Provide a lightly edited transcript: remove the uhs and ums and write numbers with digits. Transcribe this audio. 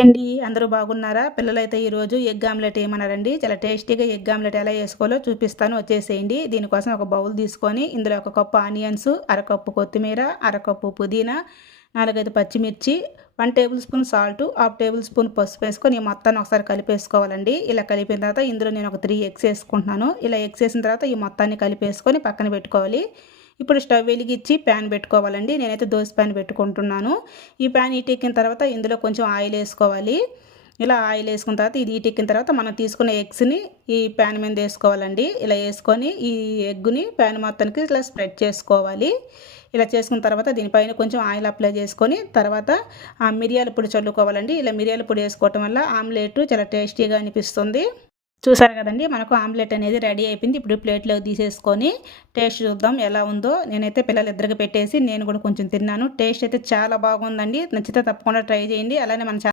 అండి అందరూ బాగున్నారా? పిల్లలైతే ఈరోజు ఎగ్ ఆమ్లెట్ ఏమన్నారండి. చాలా టేస్టీగా ఎగ్ ఆమ్లెట్ ఎలా చేసుకోవాలో చూపిస్తాను, వచ్చేసేయండి. దీనికోసం ఒక బౌల్ తీసుకొని ఇందులో ఒక కప్పు ఆనియన్స్, అరకప్పు కొత్తిమీర, అరకప్పు పుదీనా, 4, 5 పచ్చిమిర్చి, 1 table spoon salt, half table spoon పసుపు వేసుకొని ఈ మొత్తాన్ని ఒకసారి కలిపేసుకోవాలండి. ఇలా కలిపిన తర్వాత ఇందులో నేను ఒక 3 ఎగ్స్ వేసుకుంటున్నాను. ఇలా ఎగ్స్ వేసిన తర్వాత ఈ మొత్తాన్ని కలిపేసుకొని పక్కన పెట్టుకోవాలి. ఇప్పుడు స్టవ్ వెలిగించి ప్యాన్ పెట్టుకోవాలండి. నేనైతే దోస ప్యాన్ పెట్టుకుంటున్నాను. ఈ ప్యాన్ హీట్ ఎక్కిన తర్వాత ఇందులో కొంచెం ఆయిల్ వేసుకోవాలి. ఇలా ఆయిల్ వేసుకున్న తర్వాత ఇది హీట్ ఎక్కిన తర్వాత మనం తీసుకున్న ఎగ్స్ని ఈ ప్యాన్ మీద వేసుకోవాలండి. ఇలా వేసుకొని ఈ ఎగ్గుని ప్యాన్ మొత్తానికి ఇట్లా స్ప్రెడ్ చేసుకోవాలి. ఇలా చేసుకున్న తర్వాత దీనిపైన కొంచెం ఆయిల్ అప్లై చేసుకొని తర్వాత మిరియాల పొడి చల్లుకోవాలండి. ఇలా మిరియాల పొడి వేసుకోవటం వల్ల ఆమ్లెట్ చాలా టేస్టీగా అనిపిస్తుంది. చూసారు కదండి, మనకు ఆమ్లెట్ అనేది రెడీ అయిపోయింది. ఇప్పుడు ప్లేట్లోకి తీసేసుకొని టేస్ట్ చూద్దాం ఎలా ఉందో. నేనైతే పిల్లలిద్దరికి పెట్టేసి నేను కూడా కొంచెం తిన్నాను. టేస్ట్ అయితే చాలా బాగుందండి. నచ్చితే తప్పకుండా ట్రై చేయండి. అలానే మన